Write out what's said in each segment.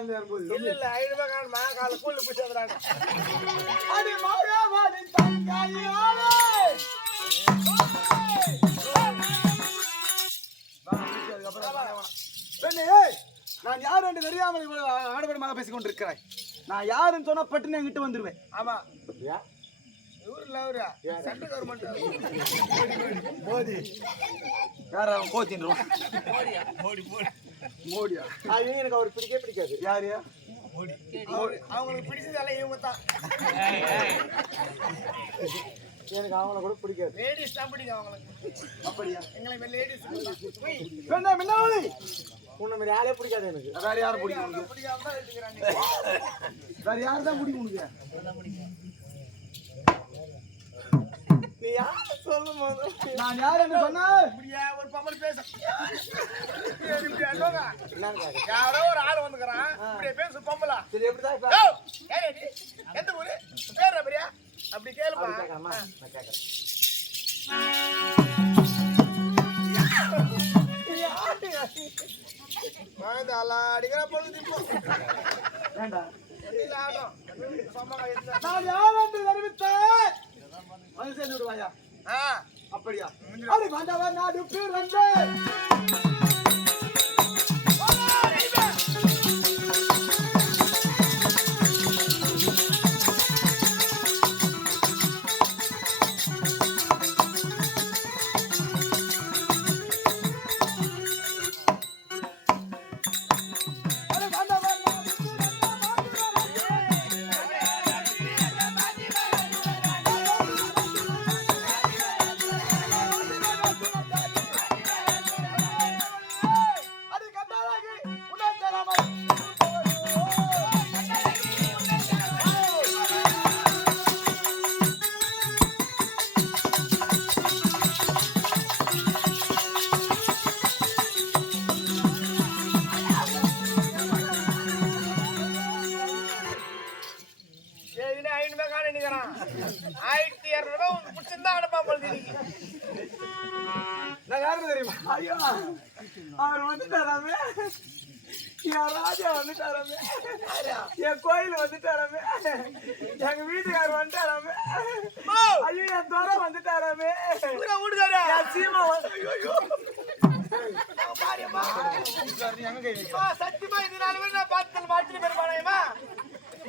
Fan ஏறும்போது இல்ல இல்ல ஐநூறு ரூபாய் காணுமா? காலை கூலி போய் சேர்ந்துறாங்க அடி ஏய், நான் யார் என்று தெரியாமல் இவ்வளவு ஆடம்பரமாக பேசிக் கொண்டிருக்கிறாய் நான் யாருன்னு சொன்னா பட்டுன்னு என்கிட்ட வந்துருவேன். ஆமா. யார் அவன் கோச்சின்றான் மோடியா? அது எனக்கு அவர் பிடிக்கவே பிடிக்காது. யாரு? அவரு- அவங்களுக்கு பிடிச்சதெல்லாம் இவங்க தான். எனக்கு அவங்கள கூட பிடிக்காது. லேடிஸ் தான் பிடிக்கும் அவங்களுக்கு. அப்படியா? எங்களுக்கு லேடிஸ் மின்னாவளி! உன்ன மாதிரி ஆளே பிடிக்காது எனக்கு. வேற யாரும் பிடிக்கும் தான் வேற யார் தான் பிடிக்கும் உனக்கு? நீ யார் சொல்லும் நான் யார் என்று சொன்னா இப்படியா ஒரு பம்பல் பேச. யாரோ ஒரு ஆள் வந்துக்கிறான். இப்படியே பேசு பம்பலா சரி நீ? எந்த ஊரு? பேர் அப்படியா அப்படி கேளுப்பா. நான் கேட்கறேன். அடிக்கிற பொழுது இப்போ. வேண்டாம் நான் யார் என்று அறிவித்தேன் மனுஷன் விடுவாயா அப்படியா? அடி பிறந்தேன். ஏதுனே ஐநூறு ரூபாய் காண நிக்கிறான் ஆயிரத்தி இரநூறு ரூபாய் உனக்கு பிடிச்சிருந்தா அனுப்பா பொழுது நான் யாருன்னு தெரியுமா? ஐயோ அவர் வந்துட்டாராமே. என் ராஜா வந்துட்டாராமே. என் கோயில் வந்துட்டாராமே. எங்க வீட்டுக்காரர் வந்துட்டாராமே. ஐயோ என் துறை வந்துட்டாராமே. என் சீமா சத்தியமா இது நாலு பேர் நான் பார்த்ததுல மாத்திட்டு பேர்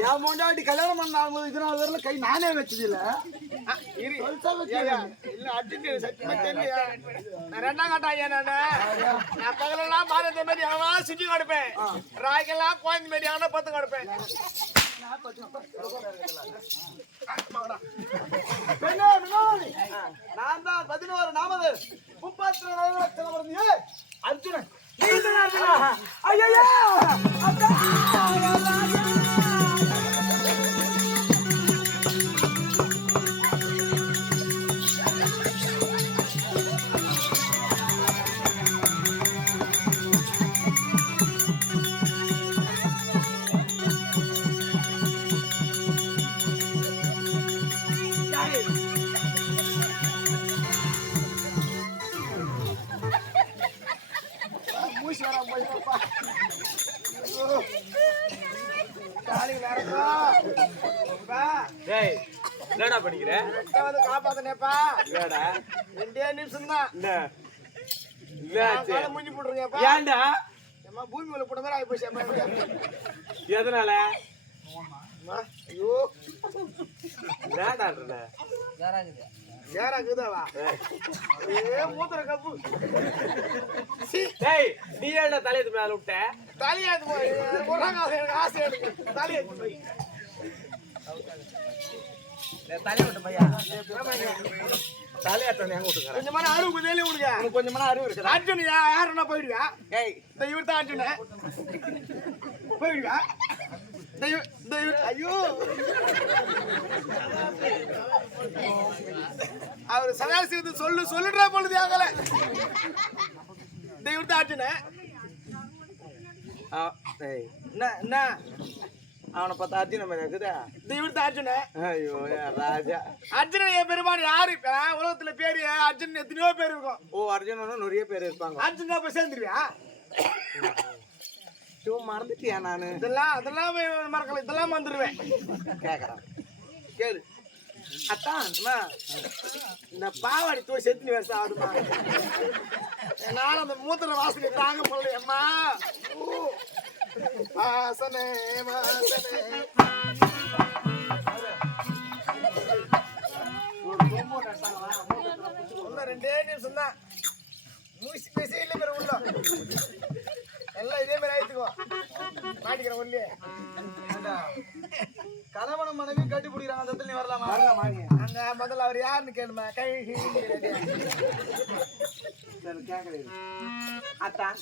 என் முன்னாடி கல்யாணம் பண்ணாலும் இது நாள் வரல கை நானே வச்சது இல்ல ரெண்டாம் கட்டம் ஐயா நானு? நான் பகலெல்லாம் பாரத மாதிரி அவனா சுற்றி கிடப்பேன். ராய்க்கெல்லாம் குழந்தை மாதிரி அவனா பத்து கிடப்பேன். நான் தான் பதினோரு நாமது. முப்பத்தி ரெண்டு லட்சம். ஏய், அர்ஜுனன். நீ என்னாச்சு மூஞ்சி போட்டுருங்கப்பா. ஏன்டா? ஏம்மா பூமி உள்ள போட்ட மாதிரி ஆகி போச்சு எதனால? ஐயோ. என்னடா யாரா இருக்குதாவா ஏ மூத்திர கப்பு டேய் நீ ஏன்டா தலையத்து மேல விட்ட? தலையாத்து போய் ஆசை எனக்கு ஆசை எனக்கு. தலையாத்து போய். தலையாட்ட எங்க விட்டுக்கிறேன் கொஞ்சமான அறிவு கொஞ்சம் உனக்கு உனக்கு கொஞ்சமான அறிவு இருக்குதா அர்ஜுன் யாருன்னா போயிடுவா ஏய். இந்த இவர் தான் அர்ஜுன. போயிடுவா இந்த இவ- இந்த இவ- ஐயோ. அவர் சதாசிவத்தை சொல்லு சொல்லுற பொழுது ஆகல. இந்த இவர்த்த அர்ஜுன. ஆ, ஏய், என்ன என்ன? அவனை பார்த்தா அர்ஜுன மாதிரி இருக்குதா. இந்த இவர்த்த அர்ஜுன ஐயோ ராஜா. அர்ஜுனன் என் பெருமான் யாரு இப்ப? உலகத்துல பேரு அர்ஜுன் எத்தனையோ பேர் இருக்கும். ஓ அர்ஜுனனும் நிறைய பேர் இருப்பாங்க. அர்ஜுனா போய் சேர்ந்துருவியா? ஐயோ மறந்துட்டியா நானு? இதெல்லாம் அதெல்லாம் மறக்கல இதெல்லாம் வந்துருவேன் கேக்குறேன். கேளு. அத்தான் இந்த பாவாடி தூய் செத்து வருஷம் ஆகுதுமா என்னால அந்த மூத்திர வாசனை தாங்க முடியல அம்மா ஊ. வாசனை வாசனை. ரெண்டே நிமிஷம் தான். மூசி பேசி இல்லை பேர் உள்ள. எல்லாம் இதே மாதிரி ஆயிடுச்சுக்கோ மாட்டிக்கிறேன் உள்ளே கணவனும் மனைவி கட்டி பிடிக்கிறாங்க அந்த நீ வரலாமா? அங்க முதல்ல அவர் யாருன்னு கேளுமா? கை அத்தான்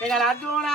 எங்கள் அர்ஜுனா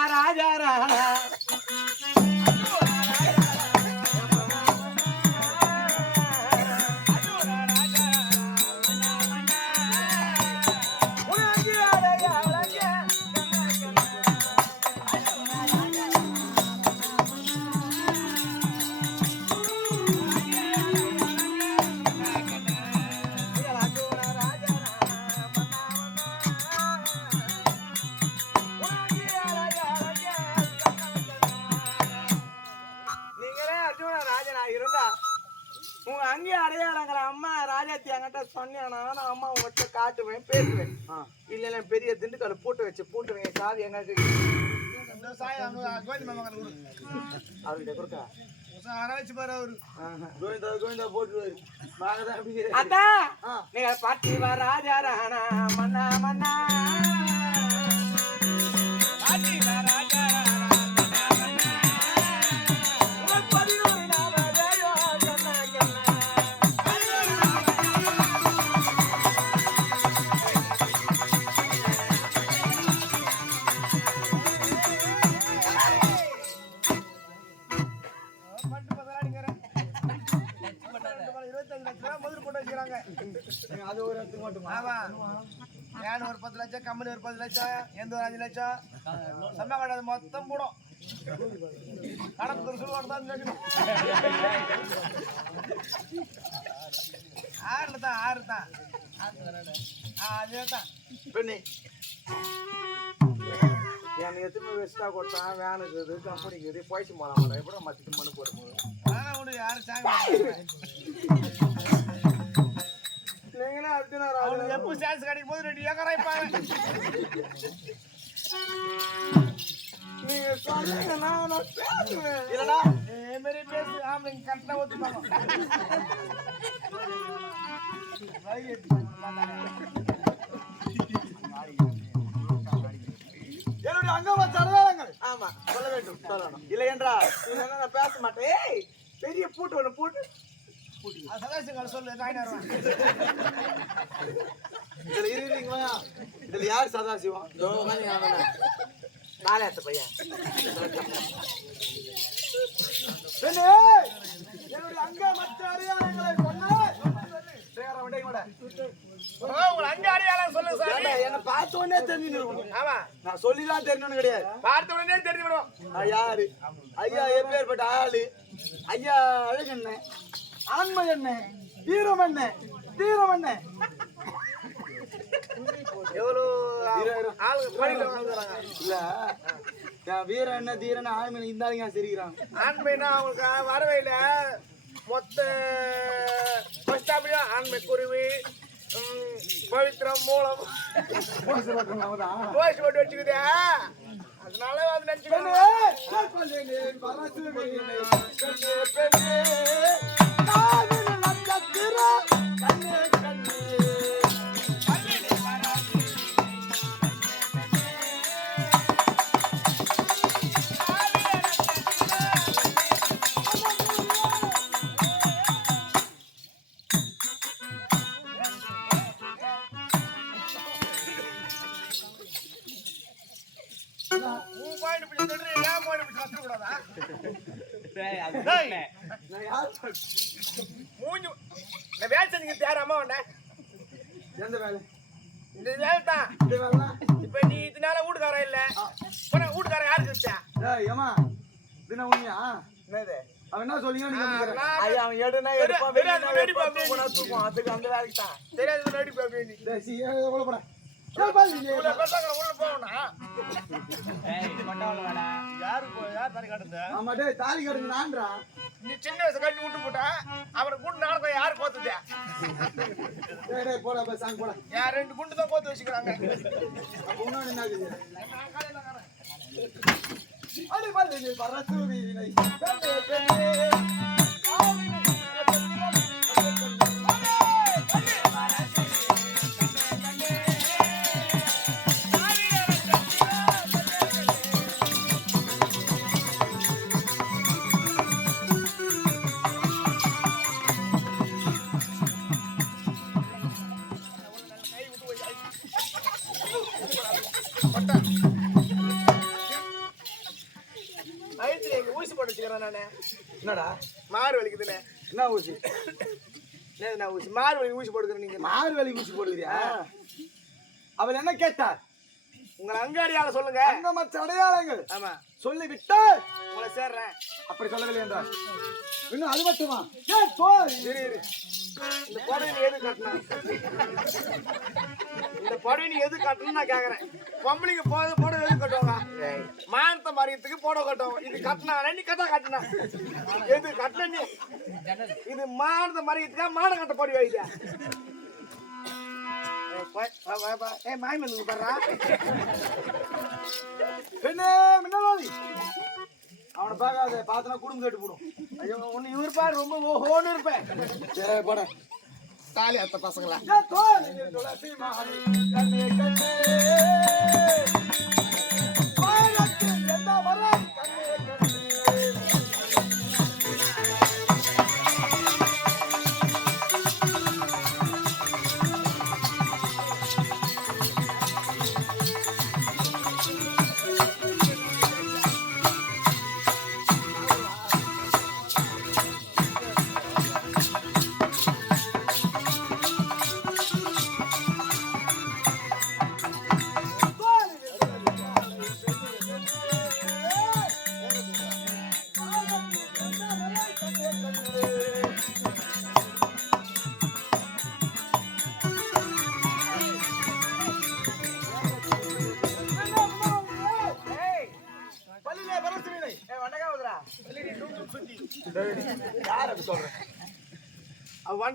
சாயம் கோவிந்த மாமா கொடு. அவர்கிட்ட கொடுக்கா? அரை வச்சு பாரு அவரு. கோவிந்தா கோவிந்தா போட்டு நாங்க தான் அப்படி அத்தா நீங்க பாட்டி வா ராஜா ராணா மன்னா மன்னா. எந்த ஒரு அஞ்சு லட்சம். செம்ம கடை மொத்தம் போடும். கணக்கு ஒரு சொல்லுவாடு தான் கேட்கணும் ஆறுல தான் ஆறு தான். அதே தான். பெண்ணே. எனக்கு எத்தனை வெஸ்டா கொடுத்தான்? வேனுக்கு இது கம்பெனிக்கு இது போயிட்டு போலாம். எப்படி மத்திட்டு மனு போடும்போது. ஆனா விடு யாரும் சாங்க நீங்களே அர்ஜுனா ராஜா. எப்போ சான்ஸ் கிடைக்கும் போது ரெண்டு ஏக்கரா இருப்பாங்க நீங்க சொன்னீங்கன்னா நான் பேசுவேன். இல்லடா இதே மாதிரி பேசு ஆம்பளைங்க கரெக்டாக ஒத்துப்பாங்க. என்னுடைய அங்கவச்ச அடையாளங்கள் ஆமா. சொல்ல வேண்டும். சொல்லணும். இல்லை என்றால் நான் பேச மாட்டேன். ஏய் பெரிய பூட்டு ஒன்று பூட்டு. சதாசிவம் சொல்லு இதுல இருக்கிறீங்களா இதுல யார் சதாசிவம்? நாளையாத்த பையன். அங்க அடையாளம் சொல்லுங்க சார் ஏண்டா, என்னை பார்த்த உடனே தெரிஞ்சுருக்கணும் ஆமா. நான் சொல்லிதான் தெரியணும்னு கிடையாது. பார்த்த உடனே தெரிஞ்சு விடும் யாரு? ஐயா எப்பேற்பட்ட ஆளு. ஐயா அழகண்ண. ஆண்மை என்ன? வீரம் என்ன? தீரம் என்ன? வீரம் என்ன தீரன் ஆண்மை இந்த ஆளுங்க சிரிக்கிறான் ஆண்மைனா அவங்களுக்கு வரவே இல்லை. மொத்த பஸ் ஸ்டாப்லயும் ஆண்மை குருவி பவித்ரம் மூலம். போஸ்ட் போட்டு வச்சுக்குதே. அதனால வந்து நினைச்சுக்கோங்க. ஏன் வச்சுக்கூடாதா டேய், மூஞ்சி இந்த வேலை செஞ்சுக்கிட்டு யார் அம்மா உன்ன எந்த வேலை? இந்த வேலை தான் இந்த வேலை இப்ப நீ இதனால வீட்டுக்காரன் இல்ல. போன வீட்டுக்காரன் யாருக்கு ஏய் ஏமா இதுனா உண்மையா? என்னது? அவன் என்ன சொல்லிங்க ஐயா அவன் எடுனா எடுப்பான் வெறும் வெளியில அந்த வெடி எடுப்பான், பாம்பு. தூக்குனா தூக்குவான். அதுக்கு அந்த வேலைக்கு தான். தெரியாது நடிப்பு அப்படின்னு. டேய் சி உள்ள போடா. யாரு யார் தானே காட்டுது? ஆமா டேய் தாலி கட்டுங்க நான்றா நீ சின்ன வயசு கட்டி விட்டு போட்டா அவரை குண்டு நாளைக்கு யாரு கோத்துது? போடா சாங் போடா. யார் ரெண்டு குண்டு தான் கோத்து வச்சுக்கிறாங்க. அடி பாரு நீ பரத்துவி வயிற்றுல எங்க ஊசி போட்டு வச்சுக்கிறேன் நானு. என்னடா? மாறு வலிக்குதுண்ணே. என்ன ஊசி? என்னது நான் ஊசி? மாறு வலி ஊசி போட்டுக்கிறேன் நீங்க. மாறு வேலைக்கு ஊசி போடுறியா அவள் என்ன கேட்டார் உங்களை அங்காடியால சொல்லுங்க. அந்த மற்ற அடையாளங்கள். ஆமா. சொல்லி விட்டால் உங்களை சேர்றேன். அப்படி சொல்லவில்லை என்றார். இன்னும் அது மட்டுமா? போய். இரு இரு. இந்த புடவை நீ எது கட்டினா? இந்த புடவை நீ எது கட்டணும்னு நான் கேக்குறேன். பொம்பளைங்க போது புடவை எது கட்டுவாங்க? மானத்தை மறியத்துக்கு புடவை கட்டுவோம் இது கட்டினா நீ கட்டா கட்டினா. எது கட்டின நீ? இது மானத்தை மறியத்துக்கா மானம் கட்ட புடவை வைத்தியா ஏ மாய் வந்து பாடுறா பெண்ணே மின்னலாளி அவனை பார்க்காத பார்த்தனா குடும்பம் கேட்டு போடும் ஐயோ ஒன்னு இவர் பாரு ரொம்ப ஓஹோன்னு இருப்பேன். சரி போட. தாலி அத்த பசங்களா?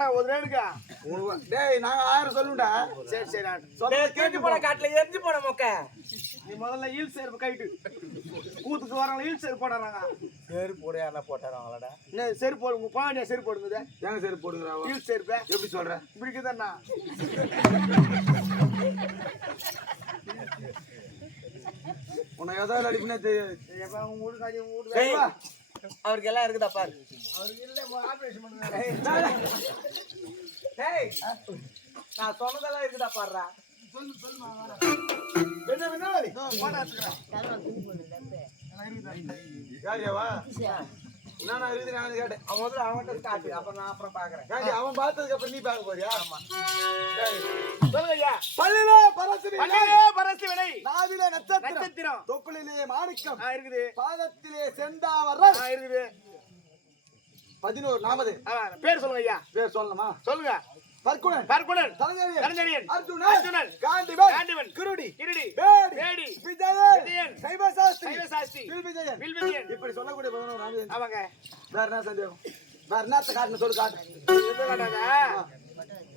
வேண்டாம் ஒரு நேருக்கா டேய் நான் ஆயிரம் சொல்லுண்டா சரி சரி. டேய், கிழிஞ்சு போன காட்டுல எரிஞ்சு போன மொக்க. நீ முதல்ல ஈல் சேர்ப்பு கைட்டு. கூத்துக்கு வராங்க ஈல் சேர்ப்பு போடுறாங்க செருப்பு கூட யாருன்னா போட்டாராங்களாடா? என்ன செருப்பு போடு உங்க பாண்டியா செருப்பு போடுங்க ஏங்க சரி போடுங்கிறாவோ ஈல் சேர்ப்பு எப்படி சொல்ற? இப்படி இருக்குதாண்ணா உன்னை எதாவது அடிப்புனே தெரியாது. உங்க வீடு காஜி உங்க வீடு டேய், அவருக்கு எல்லாம் இருக்குதா பாரு. அவருக்கு இல்ல ஆபரேஷன் பண்ணுங்க. டேய், நான்? சொன்னதெல்லாம் இருக்குதா பாருடா. என்ன மின்னலாளி யாரியாவா நான் இருக்குது? நான் கேட்டேன். அவன் முதல்ல அவன்கிட்ட காட்டு அப்புறம் நான் அப்புறம் பாக்குறேன் அவன் பார்த்ததுக்கு அப்புறம் நீ பார்க்க போறியா? சொல்லுங்க ஐயா. பள்ளியிலே பரசு பள்ளியிலே பரசு வினை. நாவிலே நட்சத்திரம். நட்சத்திரம். தொப்புளிலே மாணிக்கம். இருக்குது. பாதத்திலே செந்தாவரம். இருக்குது. பதினோரு நாமது பேர் சொல்லுங்க ஐயா. பேர் சொல்லணுமா? சொல்லுங்க. பர்க்குணன் பர்குணன் தனஞ்சயன் தனஞ்சயன் அர்ஜுனன் அர்ஜுனன் காண்டிவன் காண்டிவன் குருடி கிருடி பேடி பேடி விஜயன் விஜயன் சைவசாஸ்திரி சைவசாஸ்தி வில்விஜயன். வில்விஜயன். இப்படி சொல்லக்கூடிய பதினோரு நாமது ஆமாங்க. வேற என்ன சந்தேகம்? வேற என்னத்த சொல்லு காட்டு.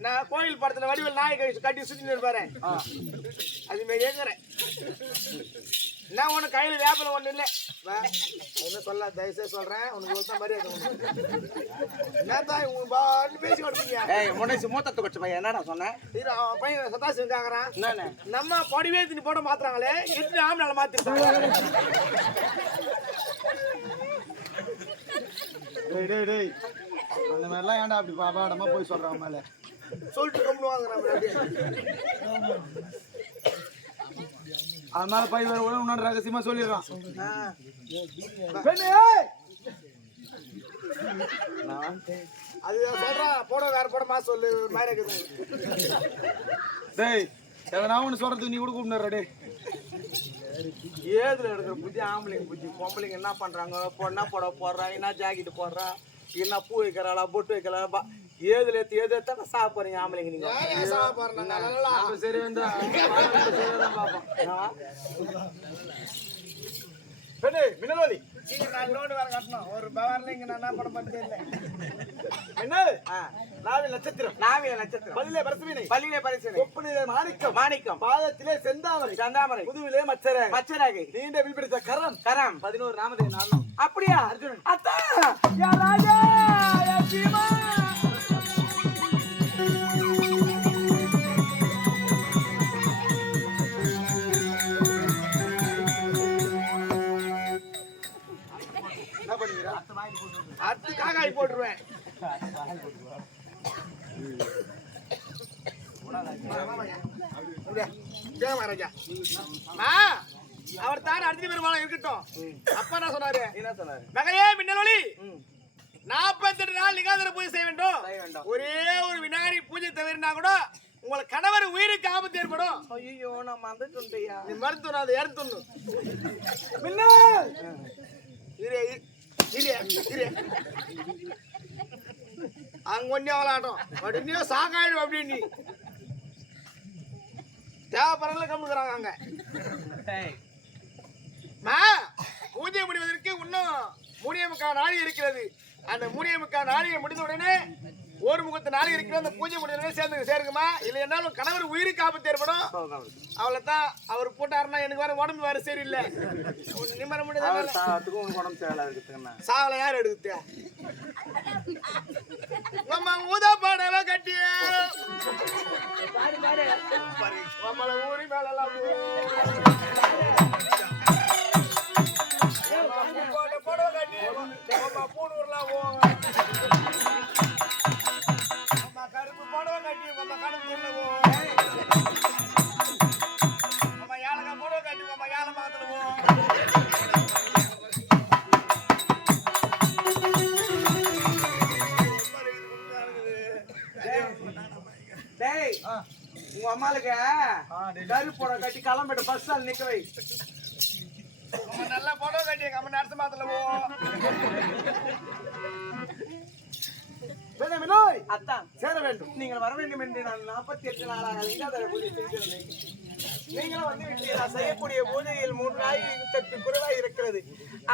நான் கோயில் படத்துல வடிவில் நாய் கட்டி கட்டி சுத்தி இருப்பாரு அது மாரி நான் ஒண்ணு கையில வேப்பல ஒண்ணு இல்ல. வா, ஒண்ணு சொல்ல தயவுசெய்து சொல்றேன். உனக்கு ஒருத்தன் மரியாதை உண்டு. என்னத்தான் உங்க பாட்டு பேசி கொடுப்பீங்க ஏய் முன்னைச்சு மூத்தத்தை கொச்சு பையன். என்னடா சொன்னேன் இது அவன் பையன் சதாசி கேக்குறான் என்னன்னு நம்ம பொடிவே தின்னு போட மாத்துறாங்களே எத்தனை ஆம்பளை மாத்திருக்காங்க. டேய் டேய் டேய். அந்த மாதிரிலாம் ஏன்டா அப்படி பாபாடமா போய் சொல்றான் மேல? சொல்லிட்டு கம்முனு வாங்குறான் அதனால பை வேற உடனே உன்னோட ரகசியமா சொல்லிடுறான். பெண்ணே! அது சொல்றான் போட வேற போடமா சொல்லு மாதிரி இருக்குது. டேய் எதனா ஒன்று சொல்றதுக்கு நீ கூட கூப்பிடுற டே ஏதுல எடுக்கிற புத்தி ஆம்பளைங்க புத்தி. பொம்பளைங்க என்ன பண்றாங்க? பொண்ணா போட போடுறா என்ன ஜாக்கெட் போடுறா? என்ன பூ வைக்கிறாளா பொட்டு வைக்கிறாளா ஏதுல ஏத்து ஏது எத்தனை சாப்பிடுறீங்க ஆம்பளைங்க நீங்க. அப்ப சரி வந்து? பெண்ணே மின்னலோலி ஒரு பவர்ல இங்க நான் என்ன பண்ண மாட்டேன் தெரியல. என்ன? ஆ, நாவி நட்சத்திரம். நாவிய நட்சத்திரம். பதிலே பரசுவினை. பள்ளியிலே பரிசனை கொப்பனிலே மாணிக்கம். மாணிக்கம். பாதத்திலே செந்தாமரை. சந்தாமரை. முதுவிலே மச்சரக. மச்சராகை. நீண்ட பிடித்த கரம். கரம். பதினோரு நாமதே நானும் அப்படியா? அத்தா! யா ராஜா! யா காக்காய் போட்டுருவேன் அவர் தான் அடுத்த பெருமாள் இருக்கட்டும். அப்பா என்ன சொன்னாரு? என்ன சொன்னாரு? மகளே மின்னலொளி ம். நாற்பத்தெட்டு நாள் நிகாதர பூஜை செய்ய வேண்டும். ஒரே ஒரு விநாயகரி பூஜை தவிர்னா கூட உங்கள் கணவர் உயிருக்கு ஆபத்து ஏற்படும். ஐயோ நான் மறந்துட்டேன்யா நீ மருத்துவம் அதை எடுத்துடணும் மின்னல் இரு இரு. இரு அங்க ஒன்னே விளாட்டம் உடனே சாகாயிடும் அப்படின்னு தேவைப்படுறதுல கம்முக்குறாங்க அங்க. மா பூஜை முடிவதற்கு இன்னும் மூணிய முக்கால் நாளை இருக்கிறது. அந்த மூணிய முக்கால் நாளையை முடிந்த உடனே ஒரு முகத்து நாளை இருக்கிற அந்த பூஜை உடனே சேர்ந்து சேருங்கம்மா. இல்லை என்னாலும் கணவர் உயிருக்கு ஆபத்து ஏற்படும். அவளை தான் அவர் போட்டாருன்னா எனக்கு வேற உடம்பு வேற சரியில்லை. நிம்மர முடியாது உடம்பு சேலை இருக்குதுங்கண்ணா சாவலை யார் எடுக்குத்தியா நம்ம ஊதா பாடவ கட்டிய. நம்மள ஊரி மேலாம் புடவை கட்டி நம்ம பூணூர்லாம் போவோம் மின்னோய் சேர வேண்டும். நீங்கள் வர வேண்டும் என்று நான் நாற்பத்தி எட்டு நாளாக நீங்களும் வந்து விட்டீர்கள். நான் செய்யக்கூடிய பூஜையில் மூன்று நாய் குறைவாக இருக்கிறது.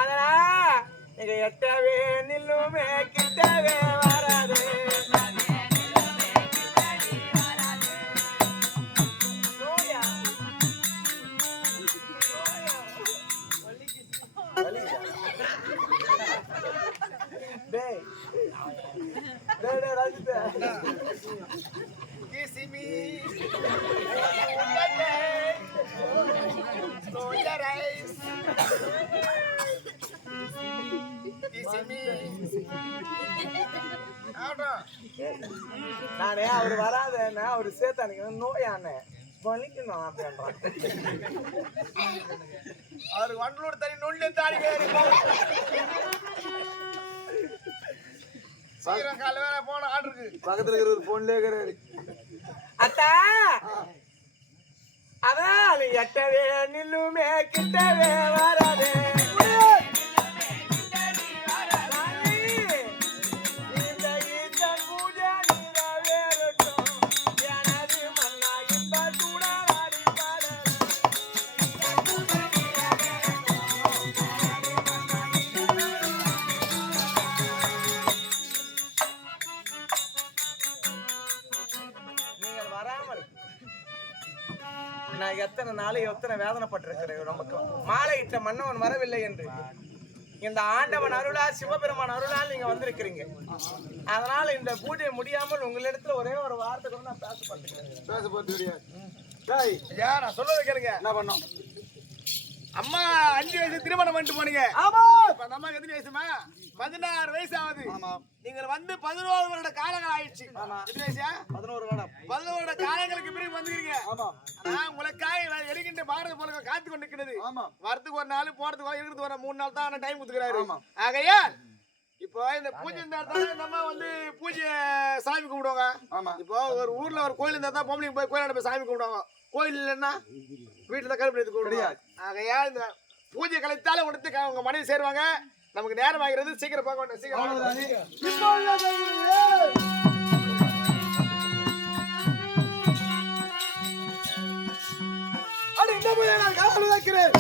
அதனால் நீங்க எட்டவே நில்லுமே கிட்டவே வராதேன்னா அவர் சேர்த்தானுங்க நோயானே வலிக்கணும் அப்படின்றான் அவருக்கு வண்டலூர் தனி நொல்லு தாடி வேறு சீக்கிரம் காலை வேற போன ஆர்டருக்கு பக்கத்துல இருக்கிற ஒரு போன்லயே இருக்கிறாரு. அத்தா! அதான் எட்டவே நில்லுமே கிட்டவே வராதே. எத்தனை நாளை எத்தனை வேதனைப்பட்டிருக்கிறேன் நமக்கு? மாலையிட்ட மன்னவன் வரவில்லை என்று. இந்த ஆண்டவன் அருளால் சிவபெருமான் அருளால் நீங்க வந்திருக்கிறீங்க. அதனால இந்த பூஜை முடியாமல் உங்களிடத்துல ஒரே ஒரு வார்த்தை கூட நான் பேச பண்ணிக்கிறேன் பேச போறது கிடையாது. டேய் ஐயா நான் சொல்றதை கேளுங்க. என்ன பண்ணோம்? அம்மா அஞ்சு வயசு திருமணம் பண்ணிட்டு போனீங்க. ஆமா. அம்மாக்கு எத்தனை வயசுமா? பதினாறு வயசு ஆகுது ஆமா. நீங்கள் வந்து பதினோரு வருட காலங்கள் ஆயிடுச்சு. எத்தனை வயசா? பதினோரு காலம் பதினோரு வருட காலங்களுக்கு பிறகு வந்துக்கிறீங்க ஆமா. ஆனா உங்களுக்காக எரிகின்ற பாரத போல காத்து கொண்டு ஆமா. வரத்துக்கு ஒரு நாள் போறதுக்கு இருக்கிறது ஒரு மூணு நாள் தான் டைம் கொடுத்துக்கிறாரு ஆமா. ஆகையால் இப்போ இந்த பூஜை இடத்துல இந்த அம்மா வந்து பூஜை சாமி கும்பிடுவாங்க. இப்போ ஒரு ஊர்ல ஒரு கோயில் இருந்தா தான் பொம்பளைங்க போய் கோயிலாண்ட போய் சாமி கும்பிடுவாங்க. கோயில் இல்லைன்னா வீட்டுல தான் கருப்பு எடுத்து கும்பிடுவாங்க ஆகையா இந்த பூஜை கலைத்தாலும் உடத்து உங்க மனைவி சேருவாங்க. நமக்கு நேரம் ஆகிறது. சீக்கிரம் பார்க்க வேண்டாம். சீக்கிரம். அடி இந்த போய் நான் காவல் வைக்கிறேன்?